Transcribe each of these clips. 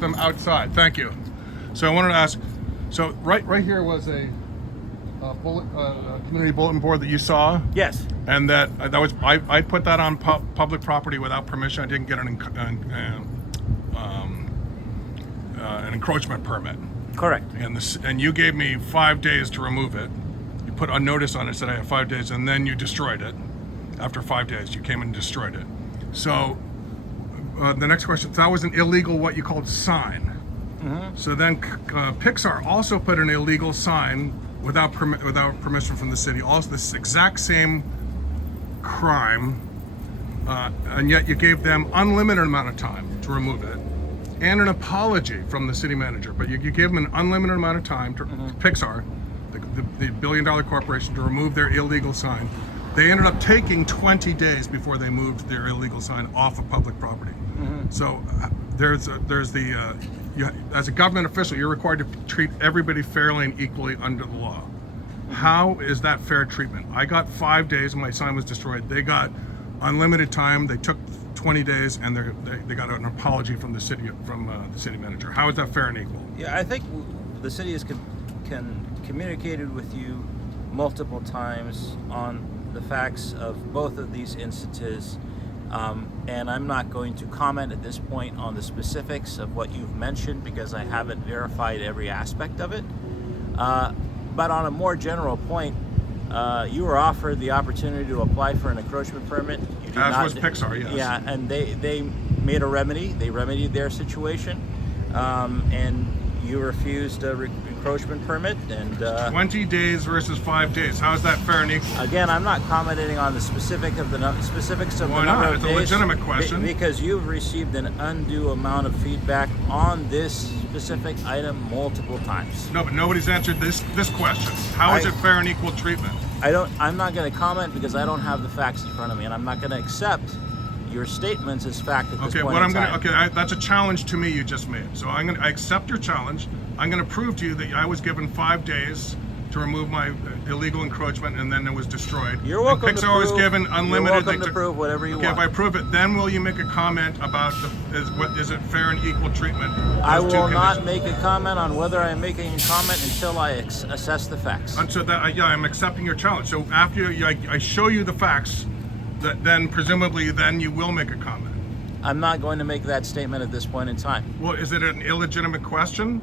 them outside. Thank you. So I wanted to ask, so right here was a community bulletin board that you saw? Yes. And that was I put that on public property without permission. I didn't get an encroachment permit. Correct. And you gave me 5 days to remove it. You put a notice on it, said I have 5 days, and then you destroyed it. After 5 days, you came and destroyed it. So the next question, that was an illegal, what you called sign. Mm-hmm. So then Pixar also put an illegal sign without permission from the city. Also this exact same crime, and yet you gave them unlimited amount of time to remove it and an apology from the city manager. But you gave them an unlimited amount of time to Pixar, the billion-dollar corporation, to remove their illegal sign. They ended up taking 20 days before they moved their illegal sign off of public property. Mm-hmm. So as a government official, you're required to treat everybody fairly and equally under the law. Mm-hmm. How is that fair treatment? I got 5 days and my sign was destroyed. They got unlimited time. They took 20 days and they got an apology from the city manager. How is that fair and equal? Yeah, I think the city has communicated with you multiple times on the facts of both of these instances, and I'm not going to comment at this point on the specifics of what you've mentioned because I haven't verified every aspect of it. But on a more general point, you were offered the opportunity to apply for an encroachment permit. You did was Pixar, yes. Yeah, and they made a remedy. They remedied their situation, and you refused a encroachment permit. And 20 days versus 5 days. How is that fair and equal? Again, I'm not commenting on the specifics of the number of days. Why not? It's a legitimate question. Because you've received an undue amount of feedback on this specific item multiple times. No, but nobody's answered this question. How is it fair and equal treatment? I'm not going to comment because I don't have the facts in front of me, and I'm not going to accept your statements as fact at this point in time. That's a challenge to me you just made. So I accept your challenge. I'm going to prove to you that I was given 5 days to remove my illegal encroachment, and then it was destroyed. You're welcome and Pixar was given unlimited. You're welcome to prove whatever you want. Okay, if I prove it, then will you make a comment about is it fair and equal treatment? I will not make a comment on whether I'm making a comment until I assess the facts. And so I'm accepting your challenge. So after I show you the facts, then presumably then you will make a comment. I'm not going to make that statement at this point in time. Well, is it an illegitimate question?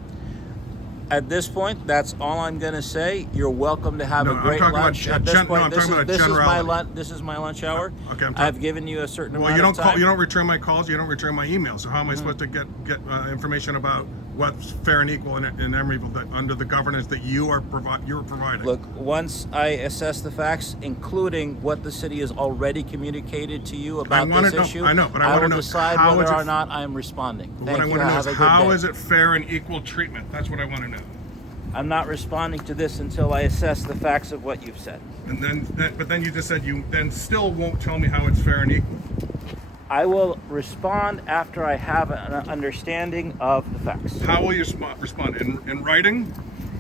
At this point, that's all I'm going to say. You're welcome to have a great lunch. At this point, this is my lunch hour. Okay, I've given you a certain amount of time. Well, you don't return my calls. You don't return my emails. So how am I supposed to get information about what's fair and equal in Emeryville under the governance that you're providing? Look, once I assess the facts, including what the city has already communicated to you about this issue, I know, but I will decide whether or not I'm responding. What I want to know is how is it fair and equal treatment? That's what I want to know. I'm not responding to this until I assess the facts of what you've said. But then you just said you then still won't tell me how it's fair and equal. I will respond after I have an understanding of the facts. How will you respond? In writing?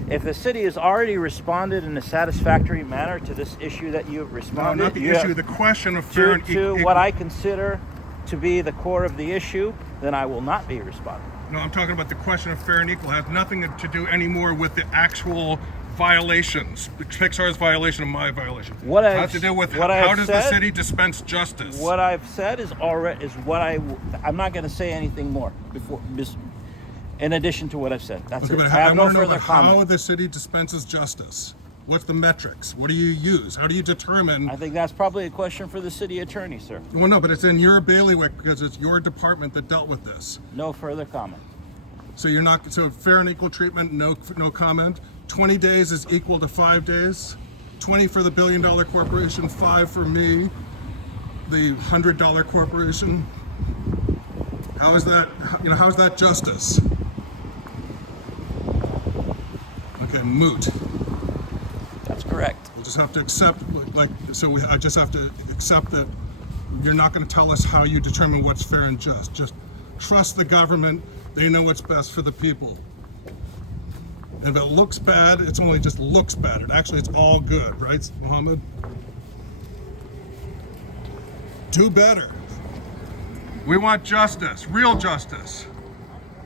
If the city has already responded in a satisfactory manner to this issue that you have responded, no, not the issue, the question of fair and equal. To what I consider to be the core of the issue, then I will not be responding. No, I'm talking about the question of fair and equal. It has nothing to do anymore with the actual violations. Pixar's violation of my violation. What it has to do with how does the city dispense justice? What I've said is I'm not going to say anything more in addition to what I've said. That's it. I have no further comment. How the city dispenses justice? What's the metrics? What do you use? How do you determine? I think that's probably a question for the city attorney, sir. Well, no, but it's in your bailiwick because it's your department that dealt with this. No further comment. So you're not, so fair and equal treatment, no comment. 20 days is equal to 5 days. 20 for the billion-dollar corporation, 5 for me, the $100 corporation. How is that? How is that justice? Okay, moot. That's correct. We'll just have to accept, I just have to accept that you're not going to tell us how you determine what's fair and just. Just trust the government. They know what's best for the people. And if it looks bad, it's only just looks bad. It's all good, right, Mohamed? Do better. We want justice, real justice.